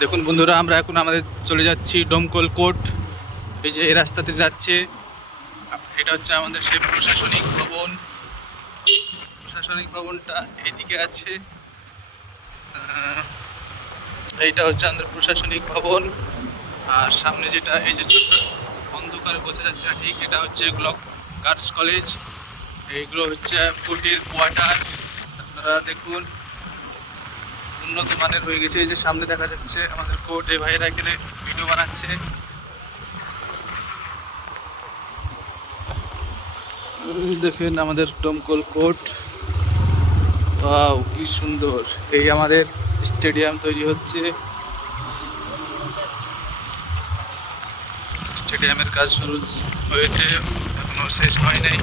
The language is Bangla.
দেখুন বন্ধুরা, আমরা এখন আমাদের চলে যাচ্ছি ডোমকল কোর্ট। এই যে এই রাস্তাতে যাচ্ছে, এটা হচ্ছে আমাদের সেই প্রশাসনিক ভবন। প্রশাসনিক ভবনটা এইদিকে আছে। এইটা হচ্ছে আমাদের প্রশাসনিক ভবন। আর সামনে যেটা এই যে ছোট অন্ধকারে বোঝা যাচ্ছে না ঠিক, এটা হচ্ছে গার্লস কলেজ। এইগুলো হচ্ছে কোর্টের কোয়ার্টার। আপনারা দেখুন, উন্নত মানের হয়ে গেছে। এই যে সামনে দেখা যাচ্ছে আমাদের কোর্ট। এই ভাইয়েরা এখানে ভিডিও বানাচ্ছে। দেখেন আমাদের ডোমকল কোর্ট। ওয়াও, কি সুন্দর! এই আমাদের স্টেডিয়াম তৈরি হচ্ছে। স্টেডিয়ামের কাজ শুরু হয়েছে, এখনো শেষ হয় নাই।